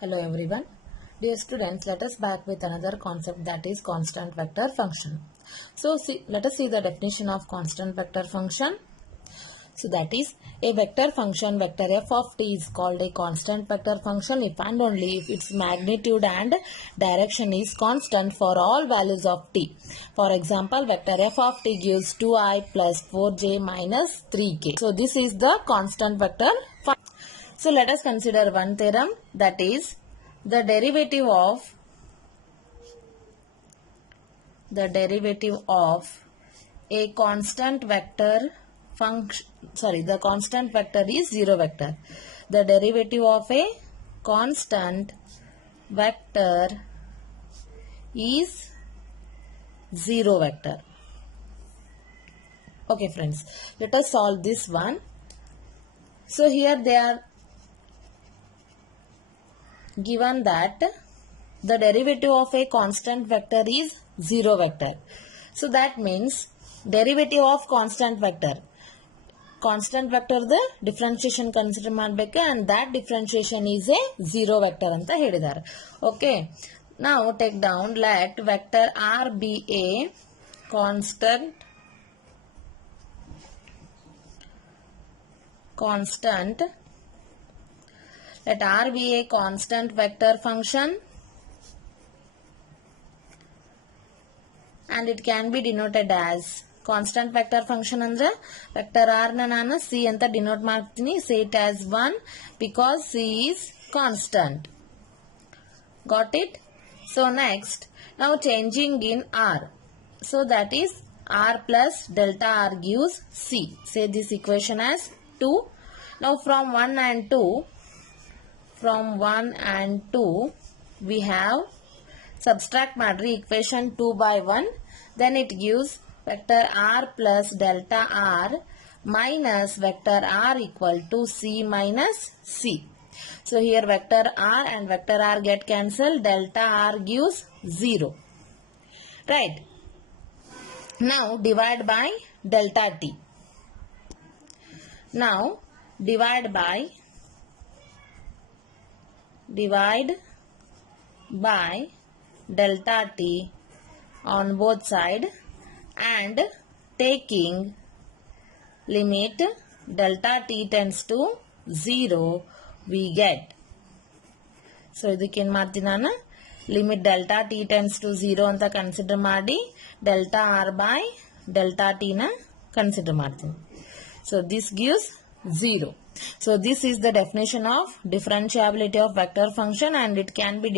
Hello everyone. Dear students, let us back with another concept, that is constant vector function. So let us see the definition of constant vector function. So that is, a vector function vector f of t is called a constant vector function if and only if its magnitude and direction is constant for all values of t. For example, vector f of t gives 2i plus 4j minus 3k. So this is the constant vector function. So let us consider one theorem, that is the derivative of a constant vector function, the constant vector is zero vector. The derivative of a constant vector is zero vector. Okay friends, let us solve this one. So here they are given that the derivative of a constant vector is zero vector. So that means derivative of constant vector the differentiation consider ಮಾಡಬೇಕು and that differentiation is a zero vector ಅಂತ ಹೇಳಿದ್ದಾರೆ. Okay, now take down, let vector r be a constant let r be a constant vector function and it can be denoted as constant vector function andre vector r na nanu c anta denote ಮಾಡ್ತೀನಿ. Say it as 1 because c is constant. Got it? So next, now changing in r, so that is r plus delta r gives c. Say this equation as 2. Now from 1 and 2 we have subtract madri equation 2 by 1, then it gives vector r plus delta r minus vector r equal to c minus c. So here vector r and vector r get cancelled, delta r gives 0. Right. Now divide by delta t. Now divide by delta t on both side and taking limit delta t tends to 0 we get. So ಇದಕ್ಕೆ ಏನು ಮಾಡ್ತೀನಿ ನಾನು, limit delta t tends to 0 ಅಂತ consider ಮಾಡಿ delta r by delta t ನ consider ಮಾಡ್ತೀನಿ. So this gives 0. So this is the definition of differentiability of vector function and it can be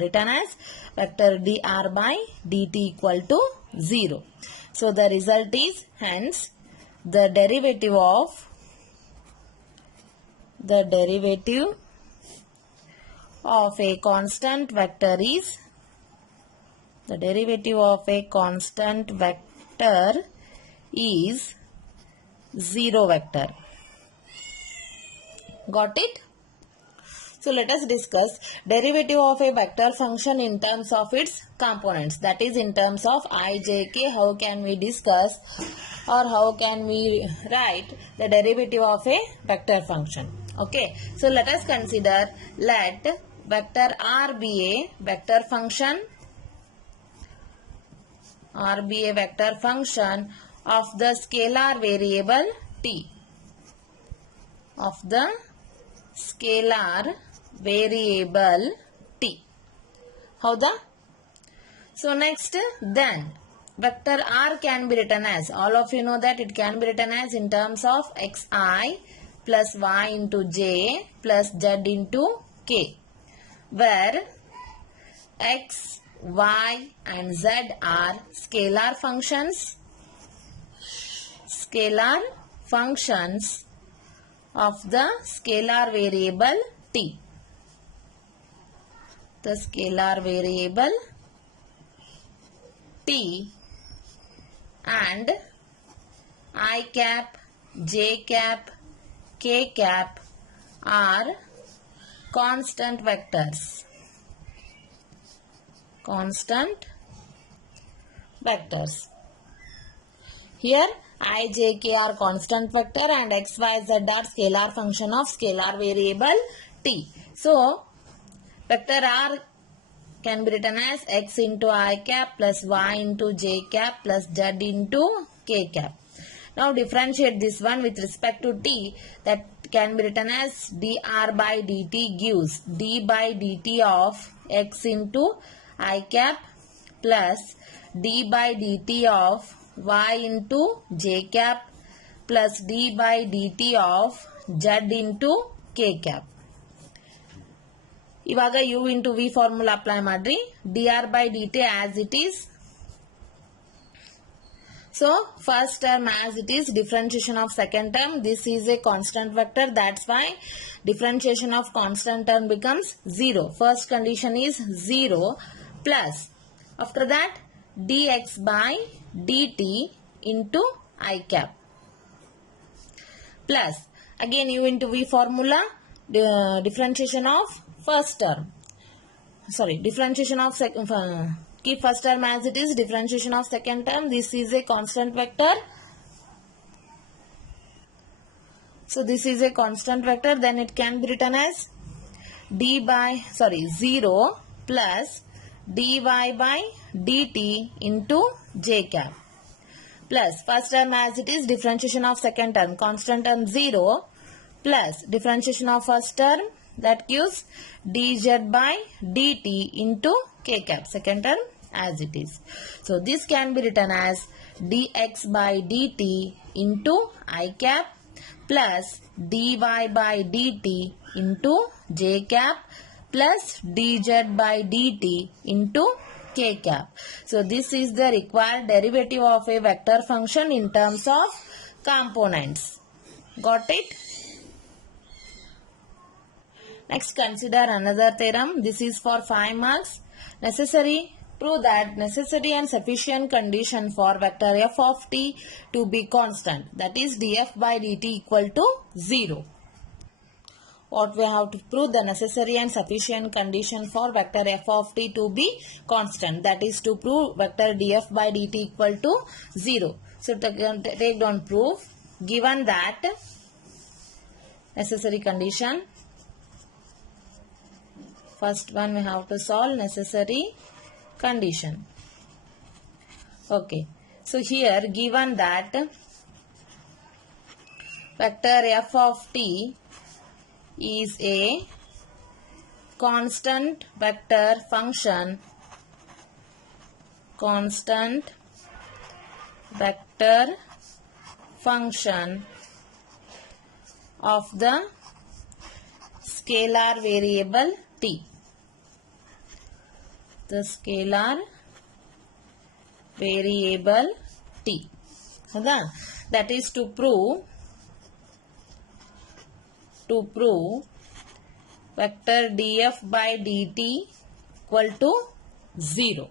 written as vector dr by dt equal to 0. So the result is, hence the derivative of a constant vector is zero vector. Got it? So let us discuss derivative of a vector function in terms of its components, that is in terms of I, j, k. How can we discuss or how can we write the derivative of a vector function? Okay, so let us consider, let vector r be a vector function of the scalar variable t. Howda? So next, then vector r can be written as, all of you know that it can be written as in terms of xi plus y into j plus z into k, where x, y and z are scalar functions of the scalar variable t. The scalar variable t and I cap, j cap, k cap are constant vectors. Here I, j, k are constant vector and x, y, z are scalar function of scalar variable t. So Vector R can be written as x into I cap plus y into j cap plus z into k cap. Now differentiate this one with respect to t. That can be written as dr by dt gives d by dt of x into I cap plus d by dt of y into j cap plus d by dt of z into k cap. ಇವಾಗ u into v formula apply ಮಾಡ್ರಿ. dr by dt as it is. So first term as it is, differentiation of second term. This is a constant vector. That's why differentiation of constant term becomes 0. First condition is 0 plus. After that dx by dt into I cap plus. Again u into v formula. Differentiation of first term. Sorry, differentiation of second. Keep first term as it is. Differentiation of second term. This is a constant vector. So this is a constant vector. Then it can be written as 0 plus dy by dt into j cap plus first term as it is. Differentiation of second term. Constant term 0 plus differentiation of first term. That gives dz by dt into k cap. Second term as it is. So this can be written as dx by dt into I cap plus dy by dt into j cap plus dz by dt into k cap. So this is the required derivative of a vector function in terms of components. Got it? Next, consider another theorem. This is for 5 marks. Prove that necessary and sufficient condition for vector f of t to be constant. That is df by dt equal to 0. What we have to prove? The necessary and sufficient condition for vector f of t to be constant. That is to prove vector df by dt equal to 0. So take down proof. Given that necessary condition. First one we have to solve necessary condition. Okay. So here given that vector f of t is a constant vector function. Constant vector function of the scalar variable t. The scalar variable t. That is to prove vector df by dt equal to 0.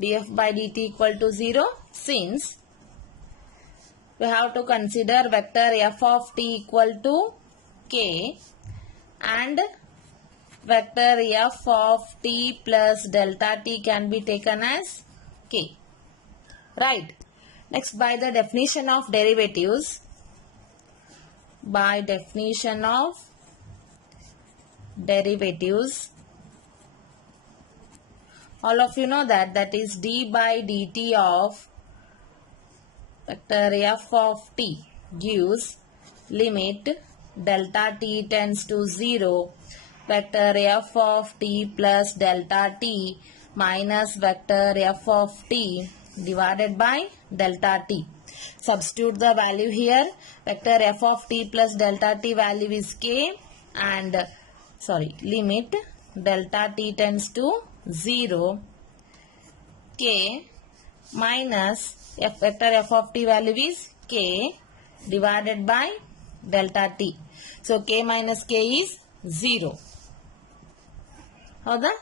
df by dt equal to 0, since we have to consider vector f of t equal to k and vector f of t plus delta t can be taken as k. Right. Next, by the definition of derivatives, all of you know that is d by dt of vector f of t gives limit delta t tends to 0 vector f of t plus delta t minus vector f of t divided by delta t. Substitute the value here. Vector f of t plus delta t value is k and limit delta t tends to 0 k minus vector f of t value is k divided by delta t. So k minus k is 0. ಹೌದಾ?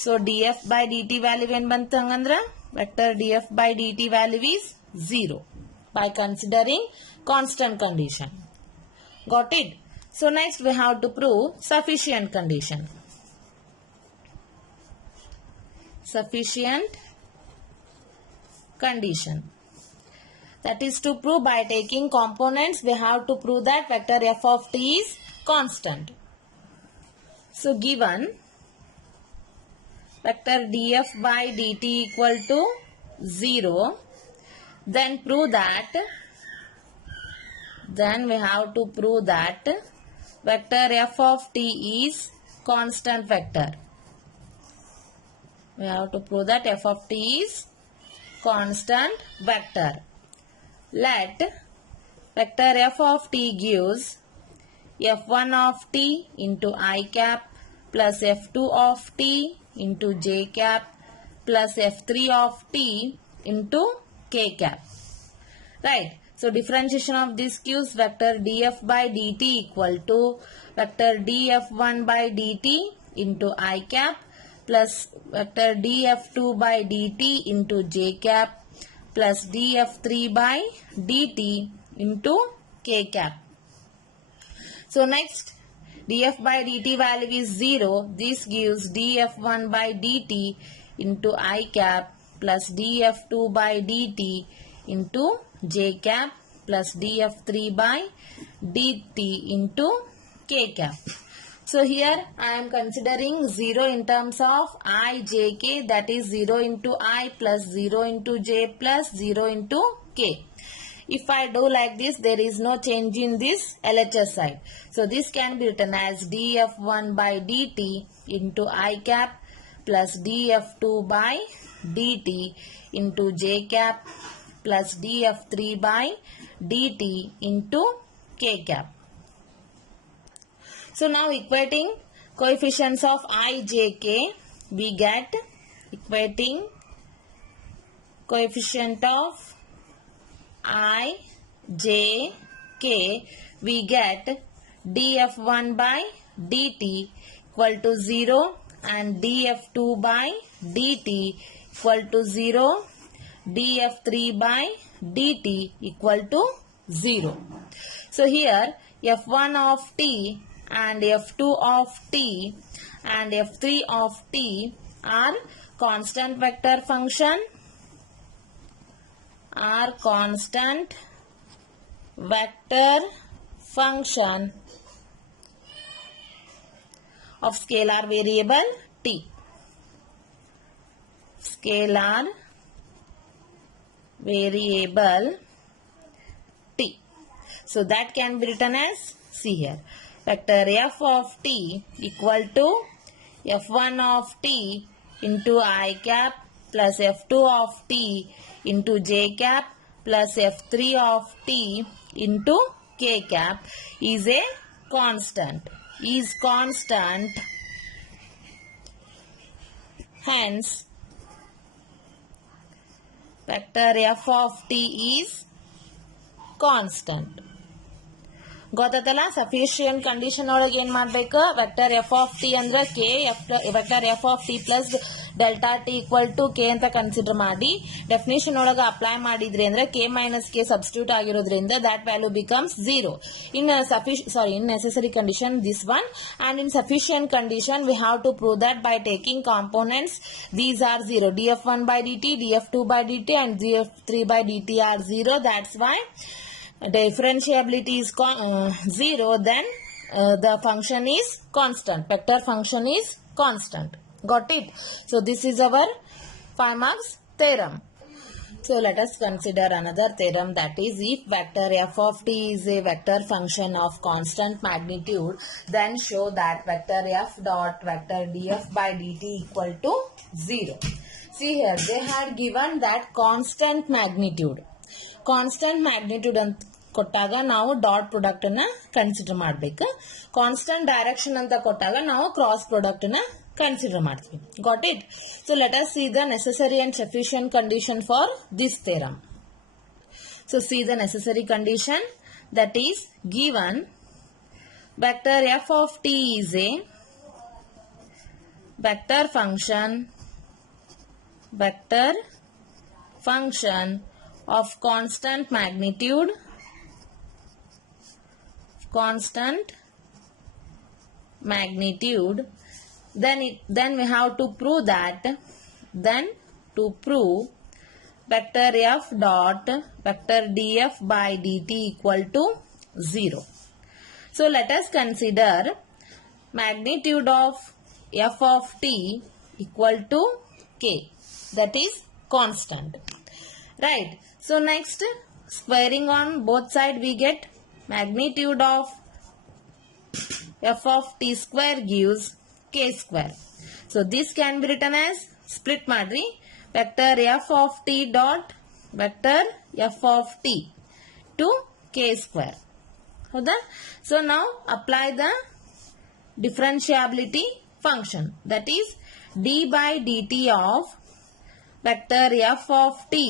So df by dt value ಏನು ಬಂತು ಹಂಗಂದ್ರೆ vector df by dt value is 0 by considering constant condition. Got it? So next we have to prove sufficient condition. Sufficient condition. That is to prove by taking components, we have to prove that vector f of t is constant. So given vector df by dt equal to 0, then prove that, then we have to prove that vector f of t is constant vector. We have to prove that f of t is constant vector. Let vector f of t gives f1 of t into I cap plus f2 of t into j cap plus f3 of t into k cap. Right. So differentiation of this gives vector df by dt equal to vector df1 by dt into I cap plus vector df2 by dt into j cap plus df3 by dt into k cap. So next, df by dt value is 0. This gives df1 by dt into I cap plus df2 by dt into j cap plus df3 by dt into k cap. So here I am considering 0 in terms of I, j, k, that is 0 into I plus 0 into j plus 0 into k. If I do like this, there is no change in this LHS side. So this can be written as df1 by dt into I cap plus df2 by dt into j cap plus df3 by dt into k cap. So now equating coefficients of I, j, k, we get equating coefficient of I, j, k, we get df1 by dt equal to 0 and df2 by dt equal to 0, df3 by dt equal to 0. So here f1 of t and f2 of t and f3 of t are constant vector function, of scalar variable t. Scalar variable t. So that can be written as, see here, vector f of t equal to f1 of t into I cap plus f2 of t into j cap plus f3 of t into k cap is a constant. Hence, vector f of t is constant. ಗೊತ್ತಲ್ಲ sufficient condition ಒಳಗೆ ಏನು ಮಾಡಬೇಕು, vector F of T ಅಂದ್ರೆ K, vector F of T plus delta T equal to K ಅಂತ consider ಮಾಡಿ definition ಒಳಗೆ apply ಮಾಡಿದ್ರಿ ಅಂದ್ರೆ ಕೆ ಮೈನಸ್ ಕೆ ಸಬ್ಸ್ಟಿಟ್ಯೂಟ್ ಆಗಿರೋದ್ರಿಂದ that value becomes 0 in necessary condition this one, and in sufficient condition we have to prove that by taking components these are 0, df1 by dt, df2 by dt and df3 by dt are 0. That's why differentiability is 0, then the function is constant, vector function is constant. Got it? So this is our 5 marks theorem. So let us consider another theorem, that is, if vector f of t is a vector function of constant magnitude, then show that vector f dot vector df by dt equal to 0. See here, they had given that constant magnitude ಅಂತ ಕೊಟ್ಟಾಗ ನಾವು dot product ಅನ್ನ consider ಮಾಡಬೇಕು. Constant direction ಅಂತ ಕೊಟ್ಟಾಗ ನಾವು cross product ಅನ್ನ consider ಮಾಡ್ತೀವಿ. Got it? So let us see the necessary and sufficient condition for this theorem. So C the necessary condition, that is given vector f of t is a vector function of constant magnitude, then we have to prove that, vector f dot vector df by dt equal to 0. So let us consider magnitude of f of t equal to k, that is constant. Right. So next, squaring on both sides, we get magnitude of f of t square gives k square. So this can be written as split madri vector f of t dot vector f of t to k square. So now apply the differentiability function, that is d by dt of vector f of t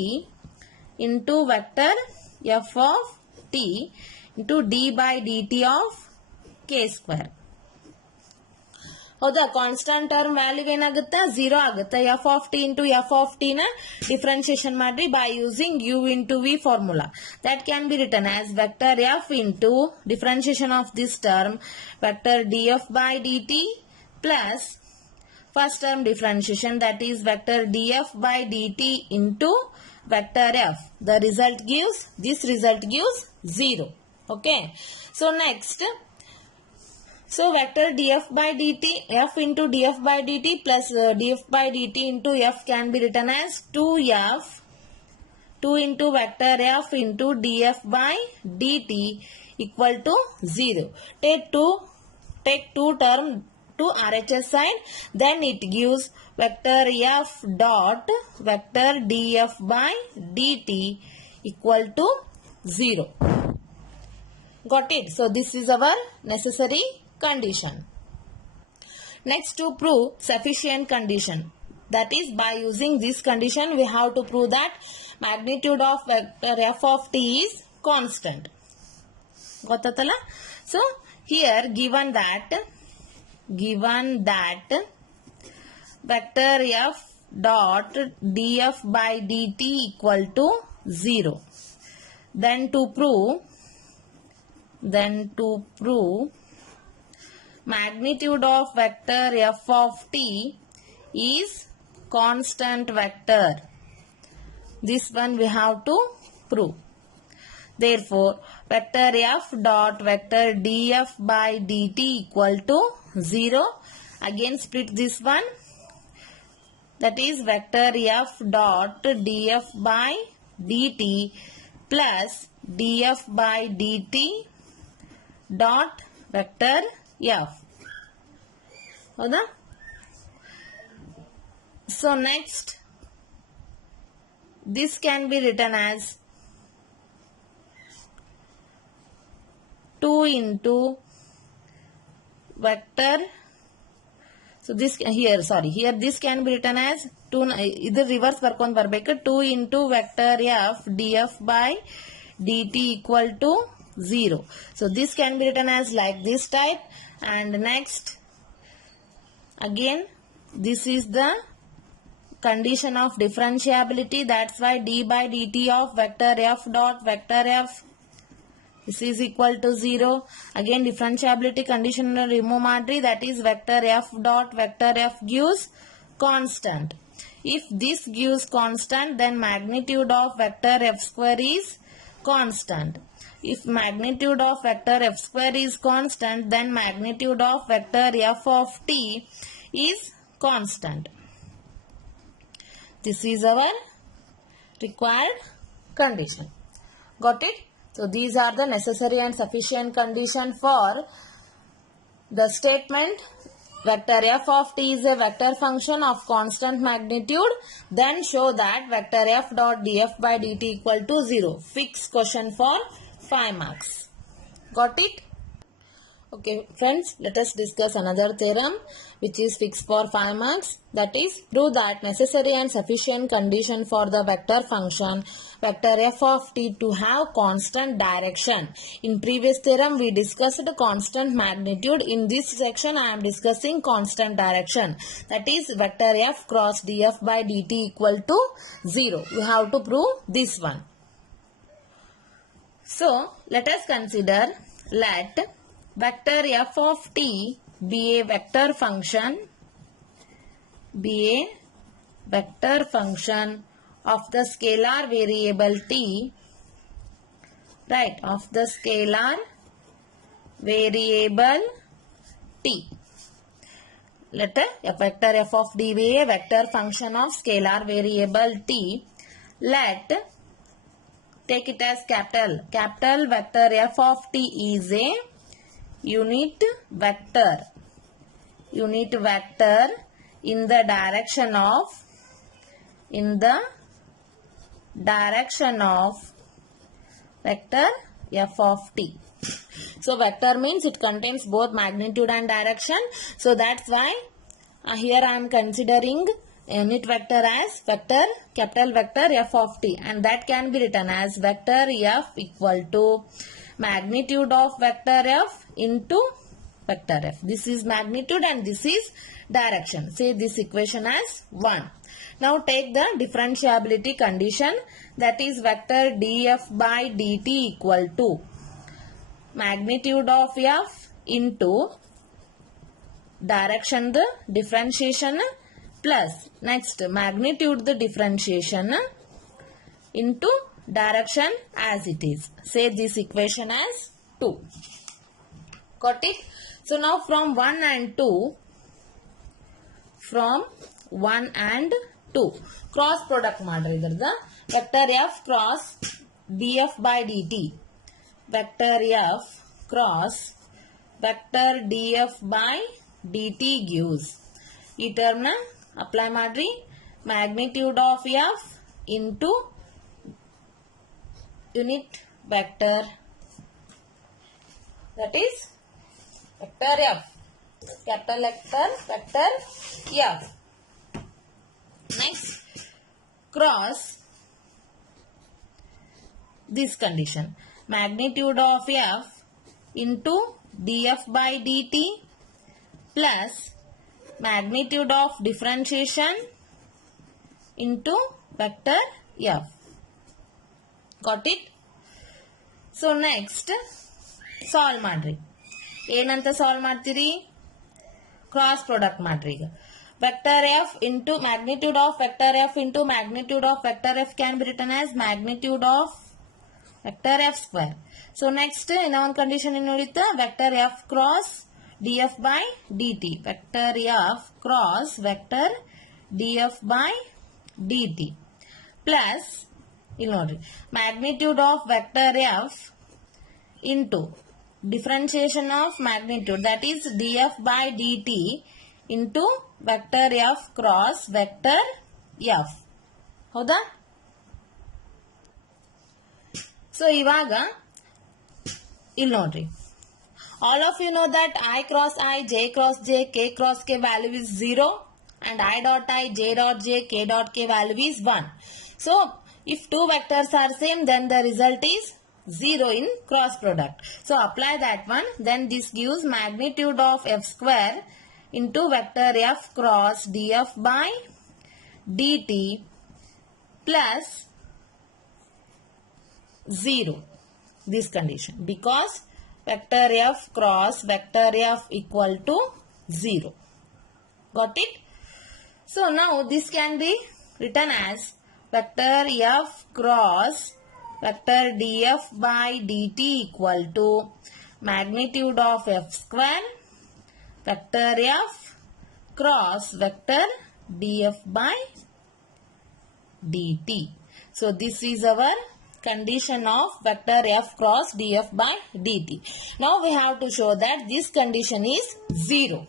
into vector f of t into d by dt of k square. ಹೌದಾ, constant term value ಏನಾಗುತ್ತೆ, 0 ಆಗುತ್ತೆ. F of T into F of T ನ differentiation ಮಾಡ್ರಿ by using U into V formula. That can be written as vector F into differentiation of this term vector D F by D T plus first term differentiation, that is vector df by dt into vector f. The result gives, this result gives 0. Okay. So next, so vector df by dt, f into df by dt plus df by dt into f can be written as 2f, 2 into vector f into df by dt equal to 0. Take two term to RHS side, then it gives vector f dot vector df by dt equal to 0. Got it? So this is our necessary condition. Next, to prove sufficient condition, that is by using this condition we have to prove that magnitude of vector f of t is constant. Gotatala? So here given that vector f dot df by dt equal to 0, then to prove magnitude of vector f of t is constant vector, this one we have to prove. Therefore, vector f dot vector df by dt equal to 0. Again split this one, that is vector f dot df by dt plus df by dt dot vector f. Hoda? So next, this can be written as 2 into vector, so this here, sorry, here this can be written as 2, idu reverse barkondu barbeku, 2 into vector f df by dt equal to 0. So this can be written as like this type. And next, again this is the condition of differentiability, that's why d by dt of vector f dot vector f, this is equal to 0. Again differentiability condition remove madri, that is vector f dot vector f gives constant. If this gives constant, then magnitude of vector f square is constant. If magnitude of vector f square is constant, then magnitude of vector f of t is constant. This is our required condition. Got it? So these are the necessary and sufficient condition for the statement vector f of t is a vector function of constant magnitude. Then show that vector f dot df by dt equal to 0. Fixed question for 5 marks. Got it? Okay friends, let us discuss another theorem which is fixed for 5 marks. That is, prove that necessary and sufficient condition for the vector function vector f of t to have constant direction. In previous theorem we discussed constant magnitude. In this section I am discussing constant direction. That is vector f cross df by dt equal to 0. We have to prove this one. So let us consider, let vector f of t be a vector function of the scalar variable t, right, of the scalar variable t. let a vector f of d be a vector function of scalar variable t. Let take it as capital vector f of t is a unit vector in the direction of vector f of t. So vector means it contains both magnitude and direction. So that's why here I am considering unit vector as capital vector f of t, and that can be written as vector f equal to magnitude of vector f into vector f. This is magnitude and this is direction. Say this equation as 1. Now take the differentiability condition, that is vector df by dt equal to magnitude of f into direction the differentiation plus next magnitude the differentiation into direction as it is. Say this equation as 2. Got it? So now from 1 and 2 cross product ಮಾಡ್ರಿ ಇದರದ vector f cross df by dt, vector f cross vector df by dt gives ಈ term ನ apply ಮಾಡ್ರಿ magnitude of f into unit vector, that is vector f, capital vector f. Next cross this condition, magnitude of f into df by dt plus magnitude of differentiation into vector f. Got it? So next solve ಮಾಡ್ರಿ. ಏನಂತ solve ಮಾಡ್ತೀರಿ? Cross product ಮಾಡ್ರಿ. ಈಗ vector f into magnitude of vector f into magnitude of vector f can be written as magnitude of vector f square. So next in one condition ಏನು ಉಳಿತು? vector f cross df by dt, vector f cross vector df by dt plus ಇಲ್ಲಿ ನೋಡ್ರಿ magnitude of vector f into differentiation of magnitude, that is df by dt into vector f cross vector f. ಹೌದಾ? So ಇವಾಗ ಇಲ್ಲಿ ನೋಡ್ರಿ, all of you know that I cross I, j cross j, k cross k value is 0 and I dot I, j dot j, k dot k value is 1. So if two vectors are same, then the result is 0 in cross product. So apply that one. Then this gives magnitude of f square into vector f cross df by dt plus 0. This condition, because vector f cross vector f equal to 0. Got it? So now this can be written as vector f cross vector df by dt equal to magnitude of f square vector f cross vector df by dt. So this is our condition of vector f cross df by dt. Now we have to show that this condition is 0.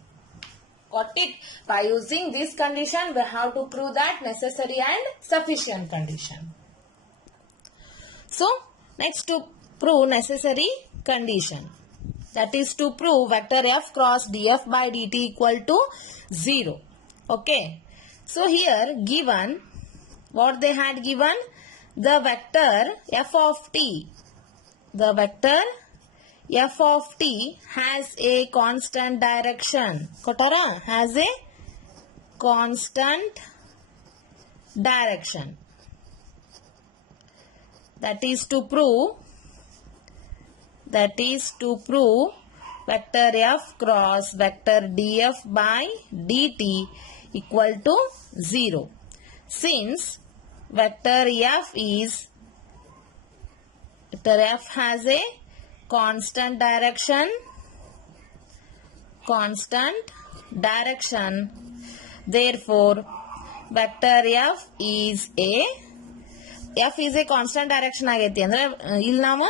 Got it? By using this condition, we have to prove that necessary and sufficient condition. So next to prove necessary condition, that is to prove vector f cross df by dt equal to 0. Okay. So here given, what they had given, the vector f of t, the vector f of t has a constant direction. Kotara has a constant direction. That is to prove vector f cross vector df by dt equal to 0. Since vector f has a constant direction, direction. Therefore, vector f is a constant direction ageti andre ಇಲ್ಲಿ ನಾವು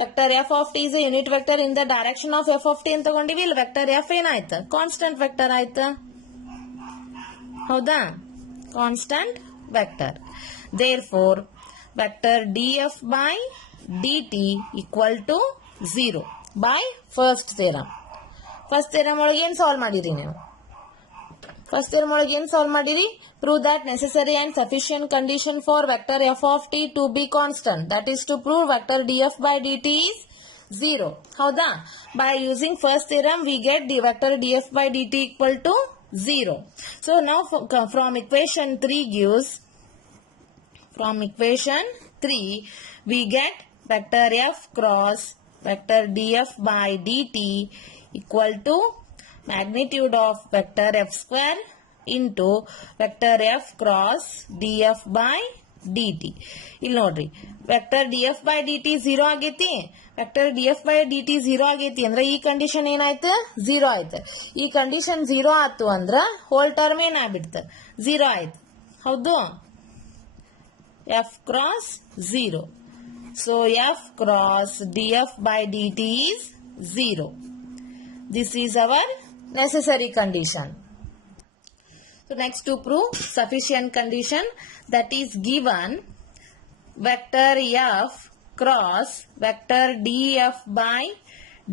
vector f of t is a unit vector in the direction of f of t ಅಂತ ತಗೊಂಡಿವಿ. ಇಲ್ಲಿ vector f ಏನಾಯ್ತು constant vector ಆಯ್ತು. ಹೌದಾ constant vector. therefore vector df by dt equal to 0 by first theorem. First theorem ಒಳಗೆ ಏನು solve ಮಾಡಿರಿ ನೀವು? First theorem ಒಳಗೆ ಏನು ಸಾಲ್ವ್ ಮಾಡಿರಿ? prove that necessary and sufficient condition for vector f of t to be constant. That is to prove vector df by dt is 0. ಹೌದಾ? By using first theorem we get the vector df by dt equal to 0. So now from equation 3 gives, from equation 3 we get vector f cross vector df by dt equal to magnitude of vector f square into vector f cross df by dt. ಇಲ್ಲಿ ನೋಡ್ರಿ vector df by dt 0 ಆಗೈತಿ. Vector df by dt 0 ಆಗೈತಿ ಅಂದ್ರೆ ಈ condition ಏನಾಯ್ತು 0 ಆಯ್ತು. ಈ condition 0 ಆಯ್ತು ಅಂದ್ರ ಹೋಲ್ ಟರ್ಮ್ ಏನಾಗ್ಬಿಡ್ತು 0 ಆಯ್ತು. ಹೌದು f cross 0. So f cross df by dt is 0. This is our necessary condition. So next to prove sufficient condition, that is given vector f cross vector df by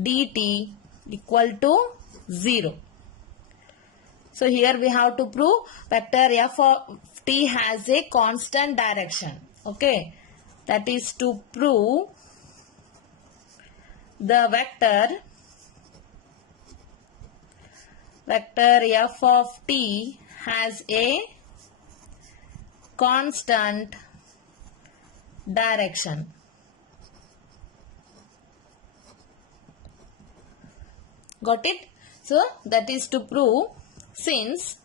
dt equal to 0. So here we have to prove vector f of t has a constant direction. Okay, that is to prove the vector f of t has a constant direction. Got it? So that is to prove, since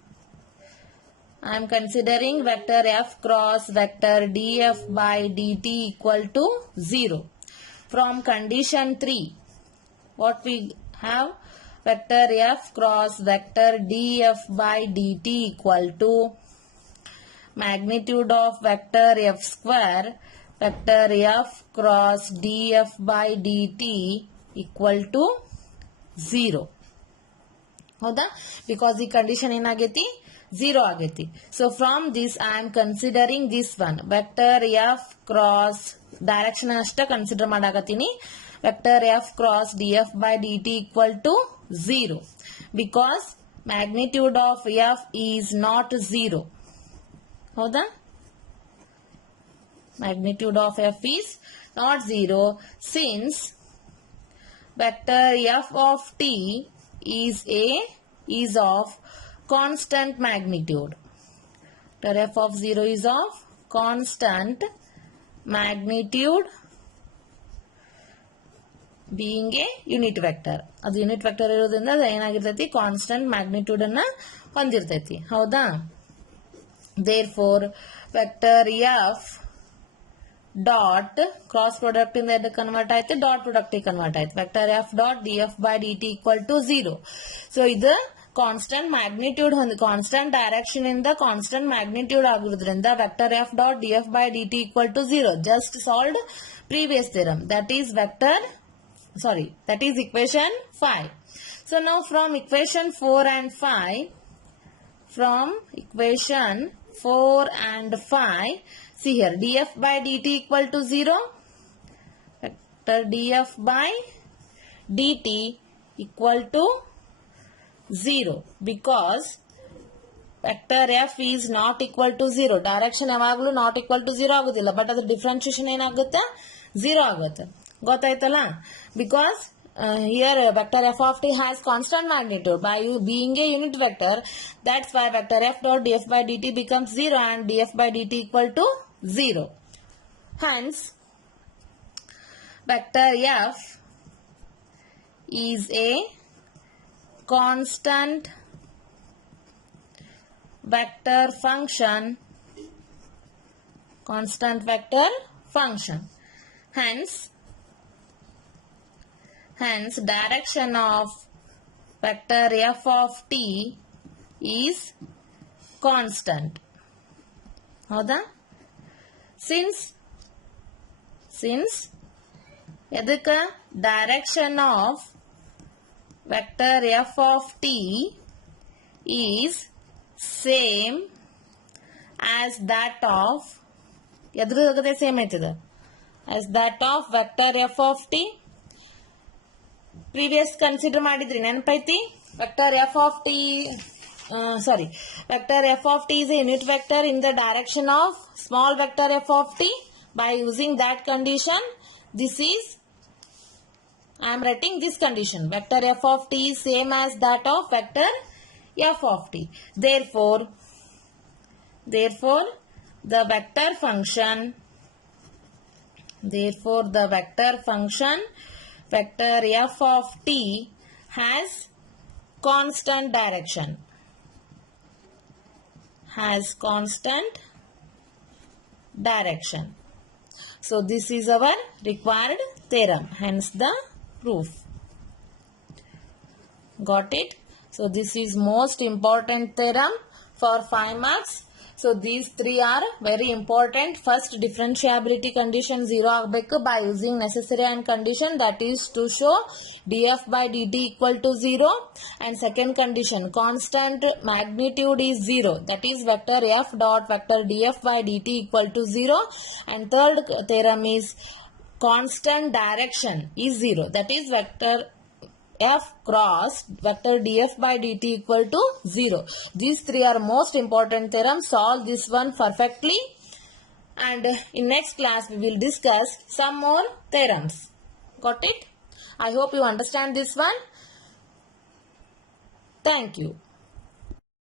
I am considering vector f cross vector df by dt equal to 0. From condition 3, what we have? Vector f cross vector df by dt equal to magnitude of vector f square vector f cross df by dt equal to 0. ಹೌದಾ? Because ಈ condition ಏನಾಗೈತಿ 0 ಆಗೈತಿ. So from this I am considering this one vector F cross direction ಅಷ್ಟ consider ಮಾಡಾಕತ್ತೀನಿ. Vector F cross df by dt equal to 0 because magnitude of f is not 0. ಹೌದಾ? magnitude of f is not 0 since vector f of t is of constant magnitude. Vector f of 0 is of constant magnitude being a unit vector. ಅದು unit vector ಇರೋದ್ರಿಂದ ಅದು ಏನಾಗಿರ್ತೈತಿ constant magnitude ಅನ್ನ ಹೊಂದಿರ್ತೈತಿ. ಹೌದಾ? therefore vector f dot cross product ಇಂದ ಎದಕ್ಕೆ convert ಆಯ್ತು dot product convert ಆಯ್ತು. Vector f dot df by dt equal to 0. So ಇದು ಕಾನ್ಸ್ಟೆಂಟ್ ಮ್ಯಾಗ್ನಿಟ್ಯೂಡ್ ಕಾನ್ಸ್ಟೆಂಟ್ ಡೈರೆಕ್ಷನ್ ಇಂದ ಕಾನ್ಸ್ಟೆಂಟ್ ಮ್ಯಾಗ್ನಿಟ್ಯೂಡ್ ಆಗಿರೋದ್ರಿಂದ vector f dot df by dt equal to 0. Just solved previous theorem, that is equation 5. So now from equation 4 and 5, see here df by dt equal to 0. Vector df by dt equal to 0 because vector f is not equal to 0. Direction ಯಾವಾಗಲೂ not equal to 0 ಆಗುದಿಲ್ಲ, but ಅದ್ರ differentiation ಏನಾಗುತ್ತೆ 0 ಆಗುತ್ತೆ. ಗೊತ್ತಾಯ್ತಲ್ಲ? because here vector f of t has constant magnitude by being a unit vector. That's why vector f dot df by dt becomes 0 and df by dt equal to 0. Hence vector f is a constant vector function. Hence direction of vector f of t is constant. ಹೌದಾ? since ಎದಕ್ಕ direction of vector f of t is same as that of ಎದ್ರ ಜೊತೆ same ಐತದ as that of vector f of t. previous consider ಮಾಡಿದ್ರಿ ನೆನಪೈತಿ vector f of t vector f of t is a unit vector in the direction of small vector f of t. By using that condition, I am writing this condition, vector f of t is same as that of vector f of t. Therefore the vector function vector f of t has constant direction. So this is our required theorem, hence the proof. Got it? So this is most important theorem for 5 marks. So these three are very important. First, differentiability condition 0 agbeku by using necessary and condition, that is to show df by dt equal to 0. And second condition, constant magnitude is 0, that is vector f dot vector df by dt equal to 0. And third theorem is constant direction is 0, that is vector f cross vector df by dt equal to 0. These three are most important theorems. Solve this one perfectly, and in next class we will discuss some more theorems. Got it? I hope you understand this one. Thank you.